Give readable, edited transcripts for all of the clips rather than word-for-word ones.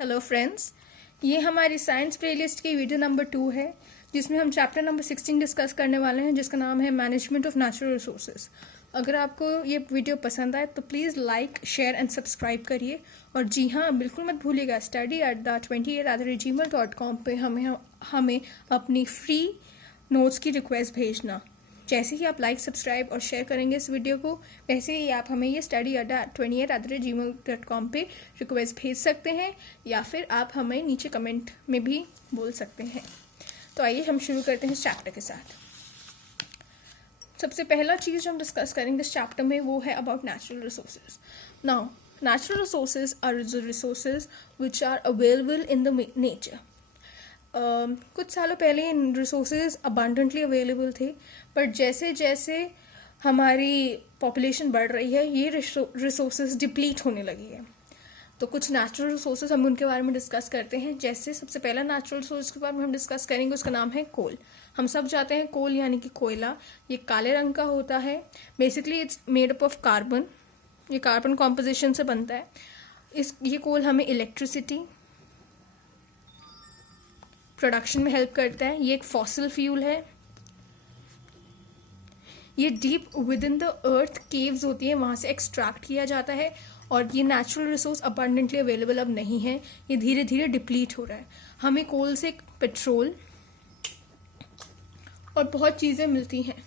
Hello friends, ये हमारी science playlist की वीडियो नंबर 2 है जिसमें हम चैप्टर नंबर 16 डिस्कस करने वाले हैं जिसका नाम है मैनेजमेंट ऑफ नेचुरल रिसोर्सेज। अगर आपको ये वीडियो पसंद आए तो please like share and subscribe करिए। और जी हाँ, बिल्कुल मत भूलिएगा study@28@gmail.com पे हमें अपनी फ्री नोट्स की रिक्वेस्ट भेजना। जैसे ही आप लाइक सब्सक्राइब और शेयर करेंगे इस वीडियो को, वैसे ही आप हमें ये study@28@gmail.com पे रिक्वेस्ट भेज सकते हैं या फिर आप हमें नीचे कमेंट में भी बोल सकते हैं। तो आइए हम शुरू करते हैं इस चैप्टर के साथ। सबसे पहला चीज़ जो हम डिस्कस करेंगे इस चैप्टर में वो है about natural resources. Now natural resources are resources which are available in the nature. कुछ सालों पहले इन रिसोर्सेज अबांडेंटली अवेलेबल थे, बट जैसे जैसे हमारी पॉपुलेशन बढ़ रही है ये रिसोर्सेज डिप्लीट होने लगी है। तो कुछ नेचुरल रिसोर्सेज हम उनके बारे में डिस्कस करते हैं। जैसे सबसे पहला नेचुरल रिसोर्स के बारे में हम डिस्कस करेंगे, उसका नाम है कोल। हम सब जानते हैं कोल यानी कि कोयला। ये काले रंग का होता है। Basically it's made up of carbon. ये कार्बन कॉम्पोजिशन से बनता है। ये कोल हमें इलेक्ट्रिसिटी प्रोडक्शन में हेल्प करता है। ये एक फॉसिल फ्यूल है। ये deep with in the earth caves होती है, वहाँ से एक्सट्रैक्ट किया जाता है। और ये नेचुरल रिसोर्स अबंडेंटली अवेलेबल अब नहीं है, ये धीरे धीरे डिप्लीट हो रहा है। हमें कोल से पेट्रोल और बहुत चीज़ें मिलती हैं।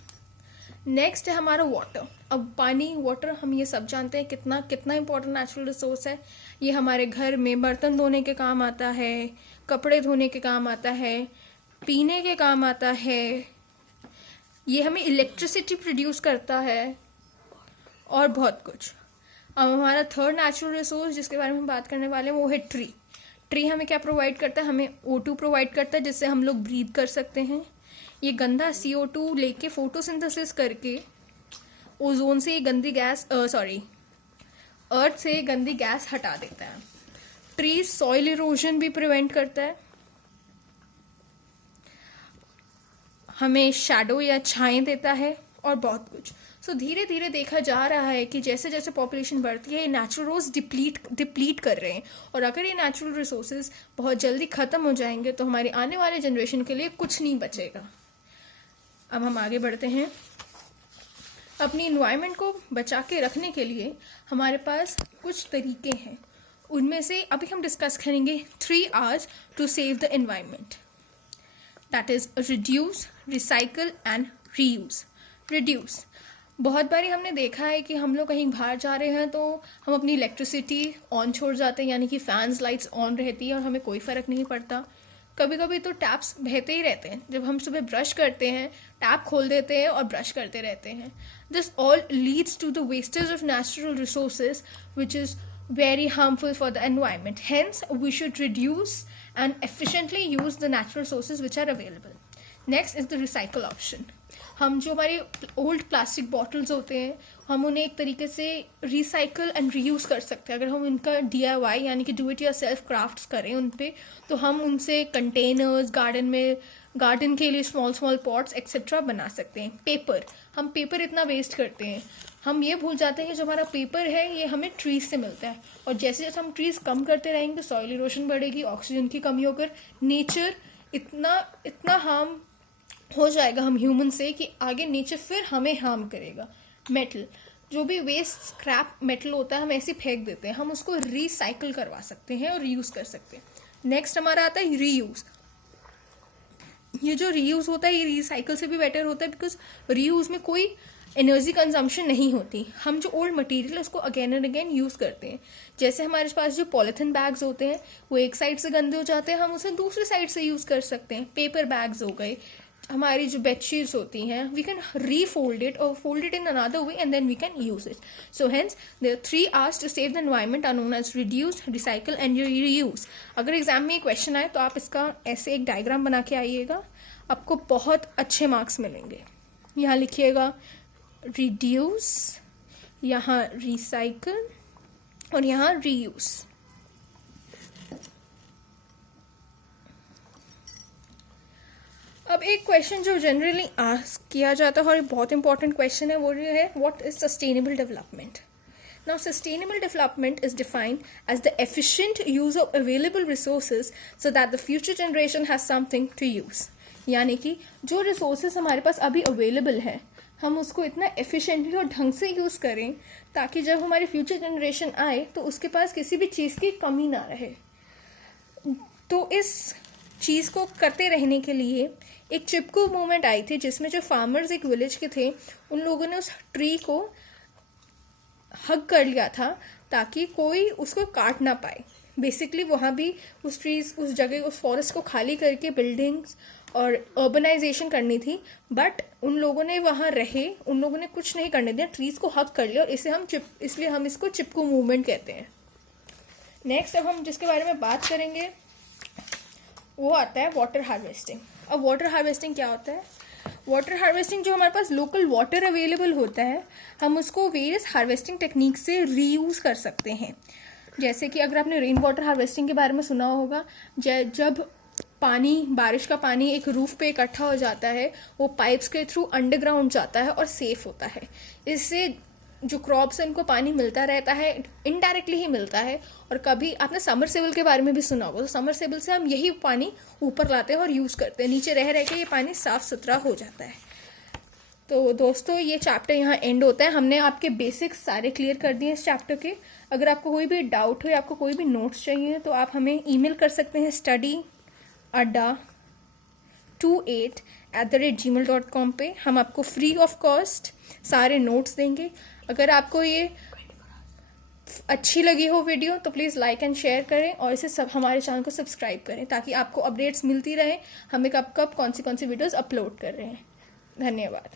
नेक्स्ट है हमारा वाटर। अब पानी, वाटर, हम ये सब जानते हैं कितना कितना इंपॉर्टेंट नेचुरल रिसोर्स है। ये हमारे घर में बर्तन धोने के काम आता है, कपड़े धोने के काम आता है, पीने के काम आता है। ये हमें इलेक्ट्रिसिटी प्रोड्यूस करता है और बहुत कुछ। अब हमारा थर्ड नेचुरल रिसोर्स जिसके बारे में हम बात करने वाले हैं वो है ट्री। ट्री हमें क्या प्रोवाइड करता है? हमें O2 प्रोवाइड करता है जिससे हम लोग ब्रीथ कर सकते हैं। ये गंदा CO2 लेके फोटोसिंथेसिस करके ओजोन से गंदी गैस अर्थ से गंदी गैस हटा देता है। ट्री सॉइल इरोजन भी प्रिवेंट करता है। हमें शैडो या छाएं देता है और बहुत कुछ। सो धीरे धीरे देखा जा रहा है कि जैसे जैसे पॉपुलेशन बढ़ती है ये नेचुरल रिसोर्स डिप्लीट कर रहे हैं। और अगर ये नेचुरल रिसोर्सेज बहुत जल्दी ख़त्म हो जाएंगे तो हमारी आने वाले जनरेशन के लिए कुछ नहीं बचेगा। अब हम आगे बढ़ते हैं। अपनी इन्वायरमेंट को बचा के रखने के लिए हमारे पास कुछ तरीके हैं। उनमें से अभी हम डिस्कस करेंगे 3 R's to save the environment. That is reduce, recycle and reuse. Reduce, बहुत बारी हमने देखा है कि हम लोग कहीं बाहर जा रहे हैं तो हम अपनी इलेक्ट्रिसिटी ऑन छोड़ जाते हैं, यानी कि फैंस लाइट्स ऑन रहती है और हमें कोई फ़र्क नहीं पड़ता। कभी कभी तो टैप्स बहते ही रहते हैं। जब हम सुबह ब्रश करते हैं टैप खोल देते हैं और ब्रश करते रहते हैं। This all leads to the wastage of natural resources which is very harmful for the environment. Hence, we should reduce and efficiently use the natural resources which are available. Next is the recycle option. हम जो हमारे old plastic bottles होते हैं हम उन्हें एक तरीके से रिसाइकल एंड रीयूज़ कर सकते हैं। अगर हम उनका DIY यानी कि do it your self crafts करें उन पे, तो हम उनसे कंटेनर्स, गार्डन के लिए स्मॉल पॉट्स एक्सेट्रा बना सकते हैं। पेपर, हम पेपर इतना वेस्ट करते हैं, हम ये भूल जाते हैं कि जो हमारा पेपर है ये हमें ट्रीज से मिलता है। और जैसे जैसे हम ट्रीज कम करते रहेंगे सॉइल इरोशन बढ़ेगी, ऑक्सीजन की कमी होकर नेचर इतना हार्म हो जाएगा हम ह्यूमन से कि आगे नेचर फिर हमें हार्म करेगा। मेटल, जो भी वेस्ट स्क्रैप मेटल होता है हम ऐसे फेंक देते हैं, हम उसको रिसाइकल करवा सकते हैं और रीयूज कर सकते हैं। नेक्स्ट हमारा आता है रीयूज। ये जो रीयूज होता है ये रिसाइकल से भी बेटर होता है, बिकॉज रीयूज में कोई एनर्जी कंजम्पशन नहीं होती। हम जो ओल्ड मटेरियल है उसको अगेन एंड अगेन यूज़ करते हैं। जैसे हमारे पास जो पॉलिथीन बैग्स होते हैं वो एक साइड से गंदे हो जाते हैं, हम उसे दूसरी साइड से यूज़ कर सकते हैं। पेपर बैग्स हो गए, हमारी जो बेडशीट्स होती हैं वी कैन रीफोल्ड इट और fold it in another way and then we can use it. So hence there 3 R's to save the environment are known as reduce, recycle and reuse. अगर exam में question आए तो आप इसका ऐसे एक diagram बना के आइएगा, आपको बहुत अच्छे मार्क्स मिलेंगे। यहाँ लिखिएगा रिड्यूस, यहाँ रिसाइकल और यहाँ रीयूज। अब एक क्वेश्चन जो जनरली आस्क किया जाता है और बहुत इंपॉर्टेंट क्वेश्चन है वो ये है, what is sustainable development. Now, sustainable development is defined as the efficient use of available resources so that the future generation has something to use. यानी कि जो रिसोर्सेज हमारे पास अभी अवेलेबल है हम उसको इतना एफिशिएंटली और ढंग से यूज़ करें ताकि जब हमारी फ्यूचर जनरेशन आए तो उसके पास किसी भी चीज़ की कमी ना रहे. तो इस चीज़ को करते रहने के लिए एक चिपकू मूवमेंट आई थी जिसमें जो फार्मर्स एक विलेज के थे उन लोगों ने उस ट्री को हग कर लिया था ताकि कोई उसको काट ना पाए. बेसिकली वहाँ भी उस जगह उस फॉरेस्ट को खाली करके बिल्डिंग्स और अर्बनाइजेशन करनी थी, बट उन लोगों ने वहाँ रहे, उन लोगों ने कुछ नहीं करने दिया, ट्रीज को हक कर लिया और इसलिए हम इसको चिपकू मूवमेंट कहते हैं. नेक्स्ट अब हम जिसके बारे में बात करेंगे वो आता है वाटर हार्वेस्टिंग. अब वाटर हार्वेस्टिंग क्या होता है? वाटर हार्वेस्टिंग जो हमारे पास लोकल वाटर अवेलेबल होता है हम उसको वेरियस हार्वेस्टिंग टेक्निक से रीयूज़ कर सकते हैं. जैसे कि अगर आपने रेन वाटर हार्वेस्टिंग के बारे में सुना होगा, जब बारिश का पानी एक रूफ पे इकट्ठा हो जाता है वो पाइप्स के थ्रू अंडरग्राउंड जाता है और सेफ होता है. इससे जो क्रॉप्स है उनको पानी मिलता रहता है, इनडायरेक्टली ही मिलता है. और कभी आपने समरसेबल के बारे में भी सुना होगा, तो समरसेबल से हम यही पानी ऊपर लाते हैं और यूज़ करते हैं, नीचे रह के ये पानी साफ सुथरा हो जाता है. तो दोस्तों ये चैप्टर यहाँ एंड होता है. हमने आपके बेसिक्स सारे क्लियर कर दिए इस चैप्टर के. अगर आपको कोई भी डाउट हो या आपको कोई भी नोट्स चाहिए तो आप हमें ईमेल कर सकते हैं study28@gmail.com पे. हम आपको फ्री ऑफ कॉस्ट सारे नोट्स देंगे. अगर आपको ये अच्छी लगी हो वीडियो तो प्लीज़ लाइक एंड शेयर करें और इसे हमारे चैनल को सब्सक्राइब करें ताकि आपको अपडेट्स मिलती रहे हमें कब कौन सी वीडियोस अपलोड कर रहे हैं. धन्यवाद.